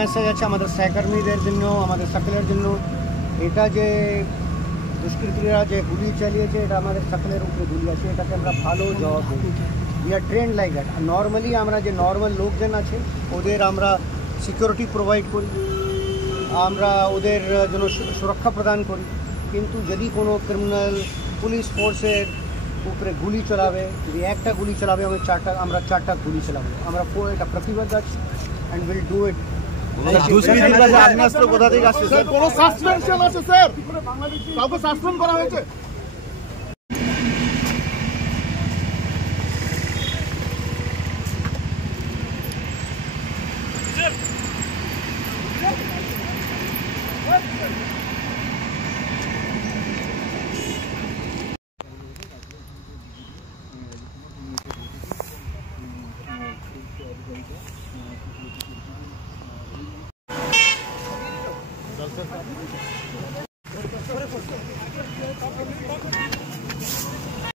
Message আছে আমাদের সহকর্মীদের জন্য, আমাদের সকলের জন্য। এটা যে দুষ্কৃতীরা যে গুলি চালিয়েছে, এটা আমাদের সকলের উপরে গুলি আছে, এটাকে আমরা ভালো জবাব দেব। We are trained like that. Normally আমরা যে নর্মাল লোকজন আছে ওদের আমরা সিকিউরিটি প্রোভাইড করি, আমরা ওদের জন্য সুরক্ষা প্রদান করি। কিন্তু যদি কোনো ক্রিমিনাল পুলিশ ফোর্সের উপরে গুলি চালাবে, যদি একটা গুলি চালাবে আমরা চারটা গুলি চালাবো। আমরা এটা প্রতিবাদ আছি অ্যান্ড উইল ডু ইট। কোথা থেকে আসছে স্যার? কোনো সাসপেনশন আছে স্যার? কাউকে সাসপেন্ড করা হয়েছে?